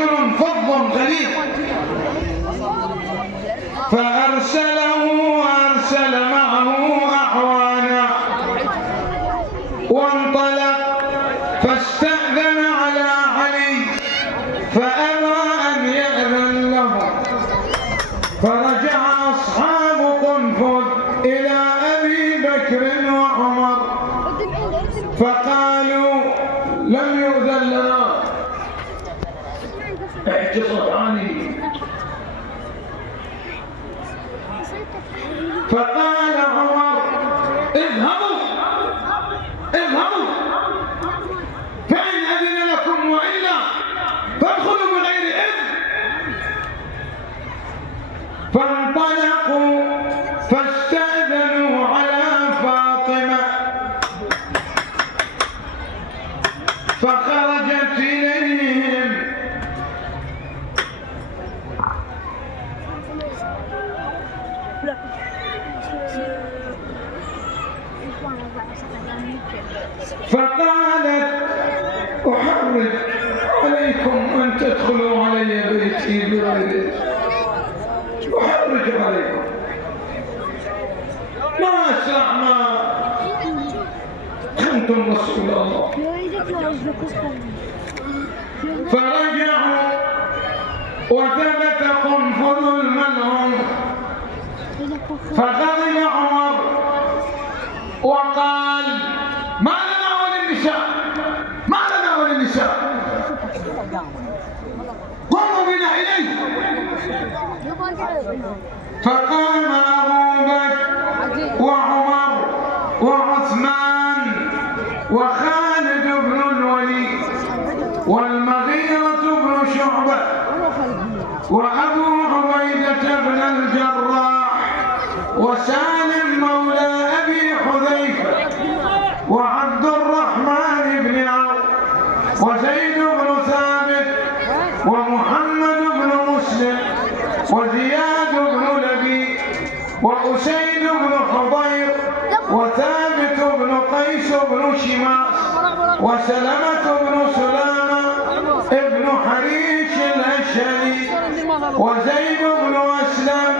رجل فظ غليظ، فأرسله وأرسل معه أعوانا وانطلق، فاستأذن على علي فأبى أن يأذن له، فرجع أصحاب قنفذ إلى أبي بكر وعمر فقالوا لم يؤذن لنا. احتصت عني. فقال عمر اذهبوا فإن أذن لكم وإلا فادخلوا بغير إذن. فانطلقوا فاستأذنوا على فاطمة فخرجت إليهم فقالت أحرج عليكم أن تدخلوا علي بيتي بغير، أحرج عليكم، ما أسرع ما أنتم رسول الله. فرجعوا وثبت قنفذ الملعون، فغضب عمر وقال ما لنا وللنساء، قوموا بنا إليه. فقام أبو بكر وعمر وعثمان وخالد بن الوليد والمغيرة بن شعبة وأبو عبيدة بن الجراح وسالم مولى أبي حذيفة وعبد الرحمن بن عوف وزيد بن ثابت ومحمد بن مسلم وزياد بن لبيد وأسيد بن حضير وثابت بن قيس بن شماس وسلمة بن سلامة ابن حريش الأشهري وزيد بن أسلم،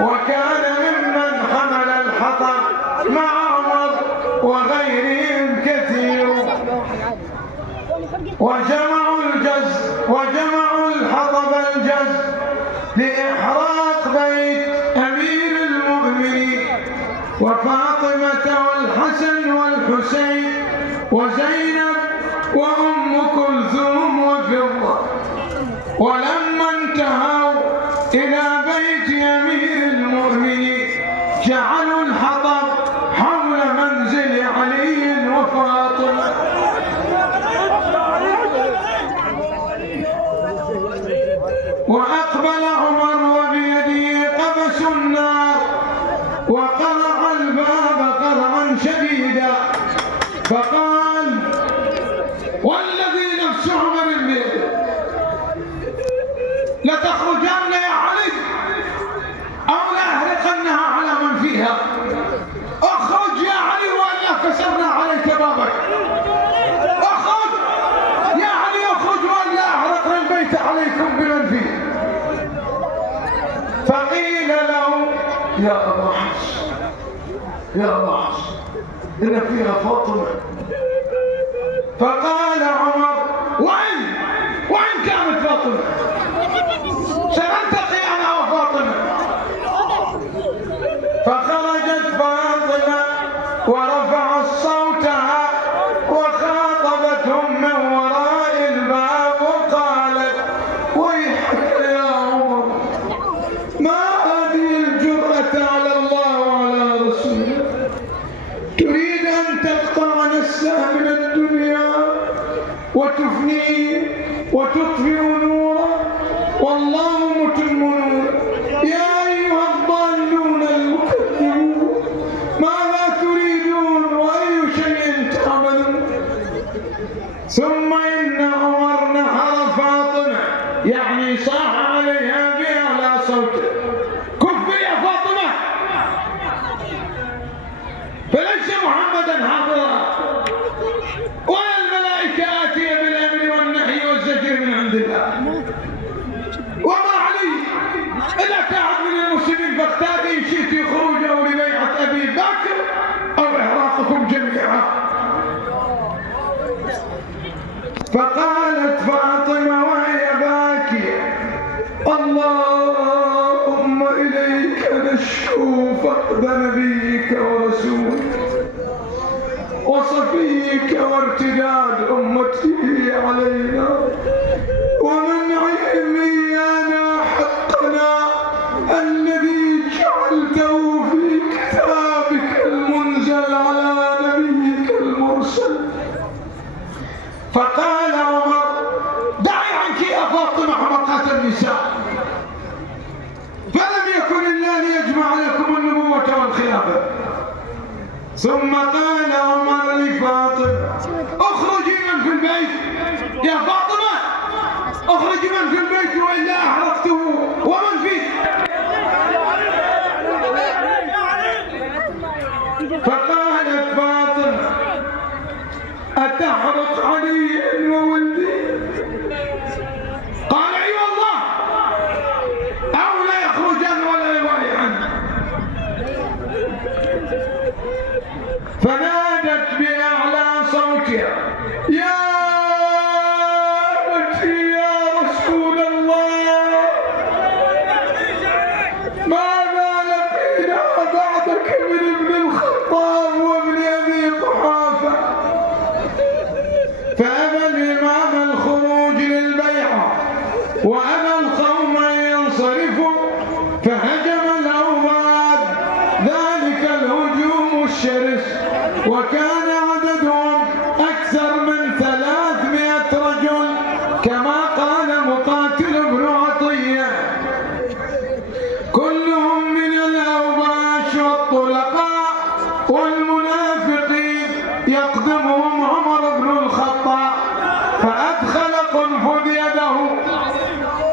وكان ممن حمل الحطب مع عمر وغيرهم كثير. وجمعوا الحطب الجز لإحراق بيت أمير المؤمنين وفاطمة والحسن والحسين وزينب وأم كلثوم وفضة. ولما انتهوا إلى بيت أمير المؤمنين جعلوا الحطب حول منزل علي وفاطمة. وأقبل عمر وبيده قبس النار وقرع الباب قرعا شديدا فقال والذي نفس عمر بيده لتخرجن يا علي أو لأهرقنها على من فيها، اخرج يا علي وإلا كسرنا عليك بابك، اخرج يا علي اخرج وإلا أحرقنا البيت عليكم بمن فيه. فقيل له يا أبا حفص إن فيها فاطمة. فقال عمر وين كانت فاطمة؟ سنلتقي أنا وفاطمة. فخرجت فاطمة ورفعت صوتها وخاطبتهم من وراء الباب وقالت ويحك يا عمر، ما هذه الجرأة على الله وعلى رسوله؟ تريد أن تقطع نسلها من الدنيا وتفنيه وتطفئ نوره والله متم نوره. يا أيها الضالون المكذبون ماذا تريدون وأي شيء تعملون؟ ثم إن عمر نحر فاطمة، يعني صاح عليها بأعلى صوته كفي يا فاطمة، فليس محمدا حاضرا ولا الملائكة آتية بالأمر والنهي والزجر من عند الله. وما علي إلا كعب من المسلمين فاختاري إن شئت خروجه لبيعة أبي بكر أو إحراقكم جميعا. فقالت فاطمة وهي باكية: اللهم إليك نشكو فقد نبيك ورسولك وصفيك وارتداد أمته علينا ومنعهم إيانا حقنا الذي جعلته في كتابك المنزل على نبيك المرسل. فقال عمر: دعي عنك يا فاطمة حمقات النساء، فلم يكن الله ليجمع لكم النبوة والخلافة. ثم قال عمر لفاطمة: اخرجي من في البيت يا فاطمة، اخرجي من في البيت وإلا أحرقته ومن فيه. فقالت فاطمة: أتحرق علي وولدي؟ قال: اي والله، أو لا يخرجن ولا يبايعن. فنادت بأعلى صوتها: يا أبتي يا رسول الله، ماذا لقينا بعدك من ابن الخطاب وابن أبي قحافة؟ فأبى الإمام الخروج للبيعة وأبى القوم أن ينصرفوا، فهجم الأوغاد ذلك الهجوم الشرس، وكان عددهم أكثر من 300 رجل كما قال مقاتل بن عطية، كلهم من الأوباش والطلقاء والمنافقين، يقدمهم عمر بن الخطاب. فأدخل قنفذ يده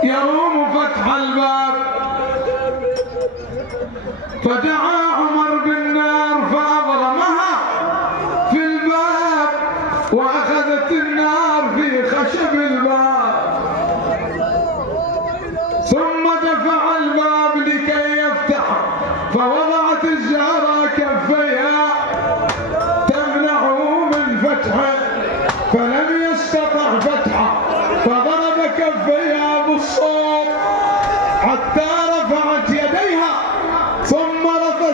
يروم فتح الباب، فدعا عمر بالنار فأبرمها في الباب، وأخذت النار في خشب الباب، ثم دفع الباب لكي يفتح، فوضعت الزهراء كفيها تمنعه من فتحه، فلم يستطع فتحه، فضرب كفيها بالصوت حتى رفعت يديها، ثم رفع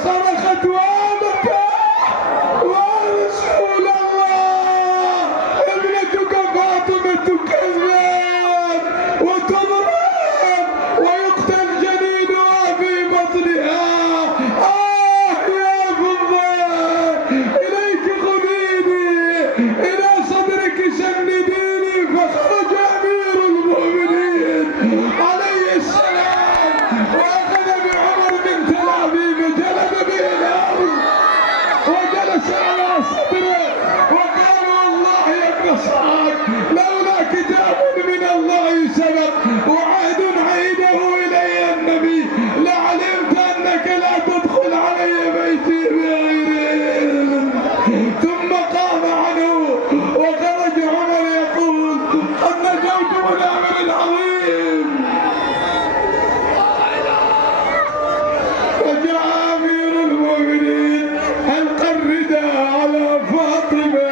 فصرخت وابكت: ورسول الله، ابنتك فاطمة تكذب وتضرب ويقتل جنينها في بطنها. يا فضة، إليك خذيني، إلى صدرك سنديني. فخرج أمير المؤمنين عليه السلام وأخذ بعمر بن تلابيب، جلد به الأرض وجلس على صدره وقال: والله يا ابن سعد، لولا كتاب من الله سبق وعهد عهده إلي النبي لعلمت أنك لا تدخل علي بيتي بغير. ثم قام عنه وخرج عمر يقول: قد نجوت من الأمر العظيم. وجاء أمير المؤمنين ألقى الرداء على فاطمة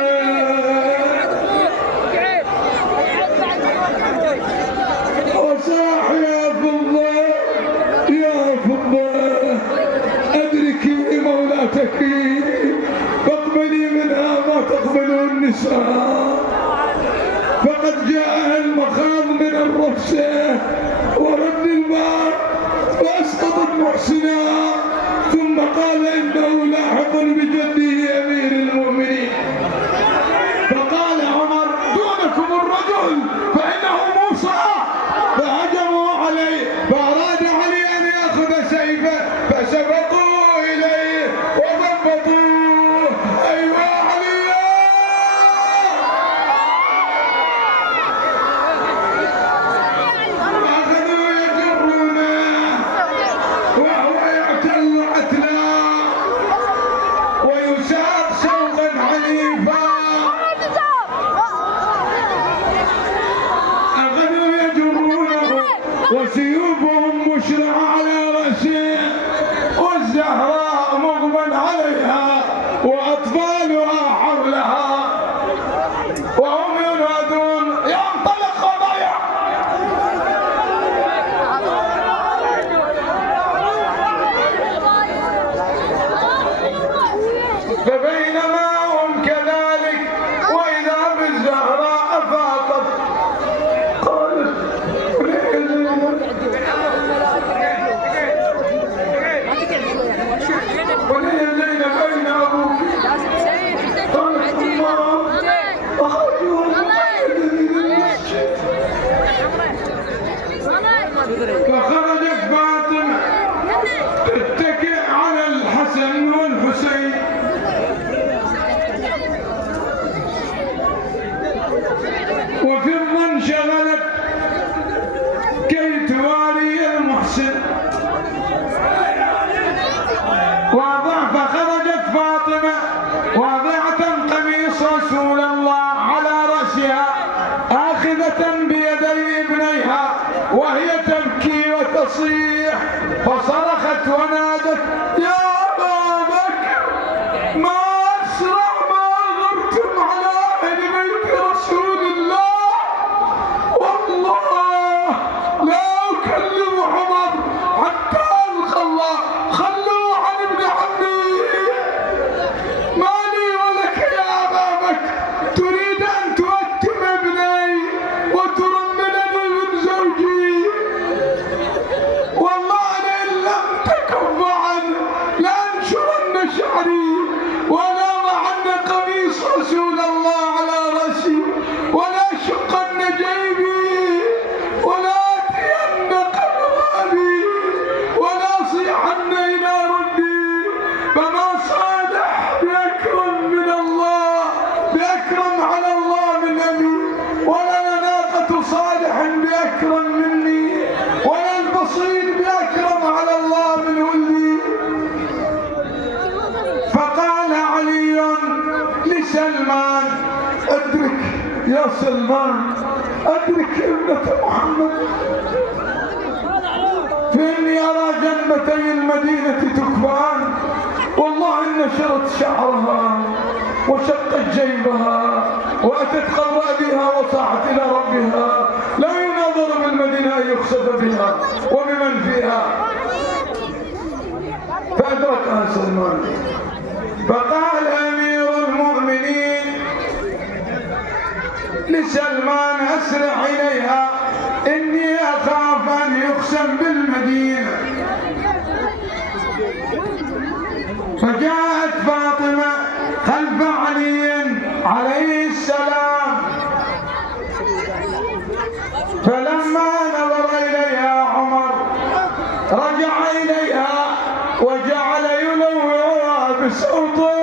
وصاح: يا فضة، يا فضة، أدركي مولاتك فاقبلي منها ما تقبله النساء، فقد جاءها المخاض من الرفسة ورد الماء وأسقطت محسنا. ثم قال: إنه لاحق بجده أمير المؤمنين. فقال عمر: دونكم الرجل فإنه موسى. فهجموا عليه فأراد علي أن يأخذ سيفه فسبقوا إليه وضبطوه. أيوة علي. وأخذوا يجرونه وهو يعتل عتلا ويساق سوقا عنيفا. أخذوا يجرونه وسيوفهم مشرعة على رأسه، والزهراء مغمى عليها وأطفالها حولها وهم ينادون: ينطلق خضايا. فبينما هم كذلك وإذا بالزهراء أفاقت قالت: ولي زينب أين أبوك؟ قالت: الله أخرجوه مقيدا من المسجد. فخرجت فاطمة تتكئ على الحسن والحسين وفضة انشغلت كي تواري المحسن. فخرجت فاطمة واضعة قميص رسول الله على رأسها آخذة بيدي ابنيها وهي تبكي وتصيح. فصرخت ونادت: يا أبا بكر، ما أسرع ما غرتم على أهل بيت رسول الله. والله لا أكلم عمر حتى ألقى الله. خلوا عن ابن عمي. ما لي ولك يا أبا بكر، تريد أن تؤتم ابني وترملني من زوجي. والله لئن لم تكف عنه لأنشرن شعري ولأضعن قميص رسول الله على رأسي ولأشقن جيبي ولآتين قبضي ولأصيحن إلى ردي. فما صالح بأكرم من الله، بأكرم على الله من أبي، ولا ناقة صالح بأكرم مني، ولا البصير بأكرم على الله من ولدي. فقال علي لسلمان: أدرك يا سلمان، أدرك ابنة محمد، فإني أرى جنبتي المدينة تكبان، والله إن نشرت شعرها وشقت جيبها وأتت قبر أبيها وصاحت إلى ربها: لا يناظر بالمدينة أن يخسف بها وبمن فيها. فأتى اتركها سلمان. فقال أمير المؤمنين لسلمان أسرع إليها إني أخاف أن يقسم بالمدينة. فجاءت فاطمة خلف علي عليه السلام، فلما نظر إليها عمر رجع إليها وجعل يلوعها بصوته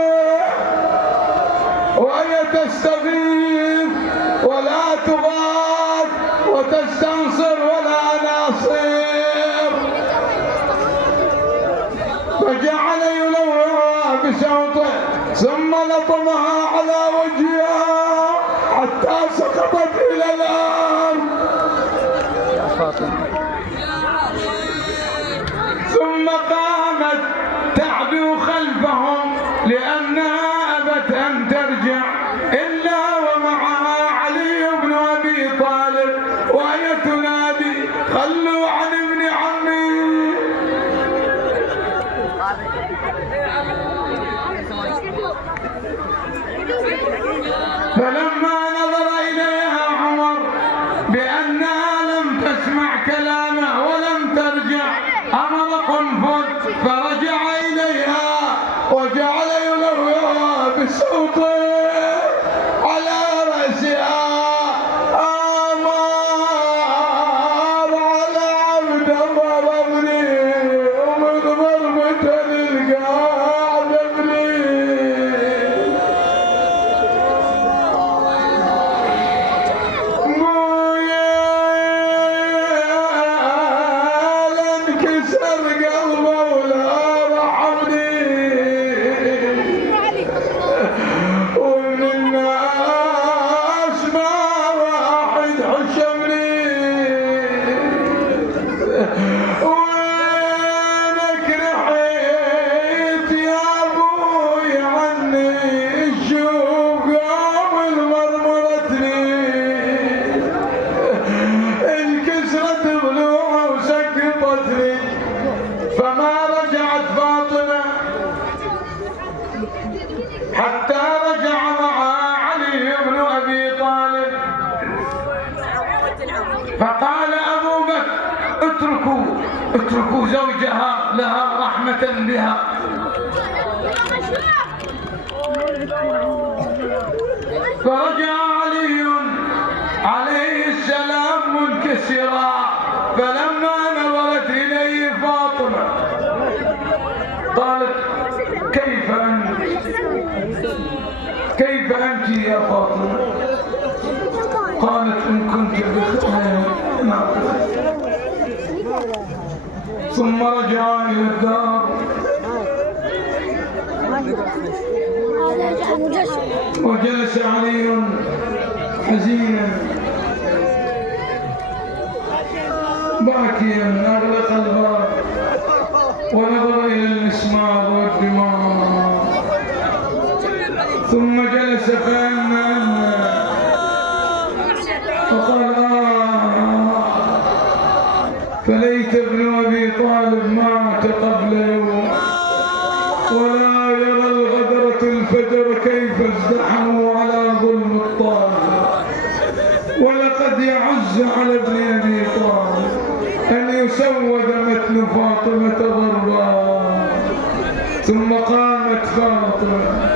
وهي تستغيث ولا تغاث وتستنصر ولا ناصر، فجعل يلوعها بصوته ثم لطمها على وجهها حتى سقطت إلى الأرض. ثم قامت تعدو خلفهم لأنها أبت أن ترجع إلا ومعها علي بن أبي طالب وهي تنادي خلوا عن ابن عمي. فلما نظر إليها عمر بأنها لم تسمع كلامه ولم ترجع أمر قنفذ فرجع إليها وجعل يلوعها بصوته على رأسها أمر على عبد ضربني ومن ضربة للقاع دبني. حتى رجع معها علي بن أبي طالب. فقال أبو بكر اتركوا زوجها لها رحمة بها. فرجع علي عليه السلام منكسرا، فلما نظرت إليه فاطمة قالت كيف أنت يا فاطمة؟ قالت إن كنت بخير ما بخير. ثم رجع إلى الدار وجلس علي حزينا باكيا أغلق الباب ونظر إلى المسمار والدماء، ثم جلس فأنى فقال فليت ابن أبي طالب مات قبل يوم ولا يرى الغدرة الفجر كيف ازدحموا على ظلم الطالب، ولقد يعز على ابن أبي طالب أن يسود متن فاطمة ضربا. ثم قامت فاطمة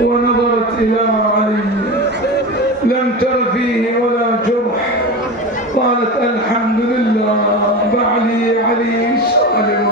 ونظرت إلى علي لم تر فيه ولا جرح، قالت الحمد لله بعلي علي صالح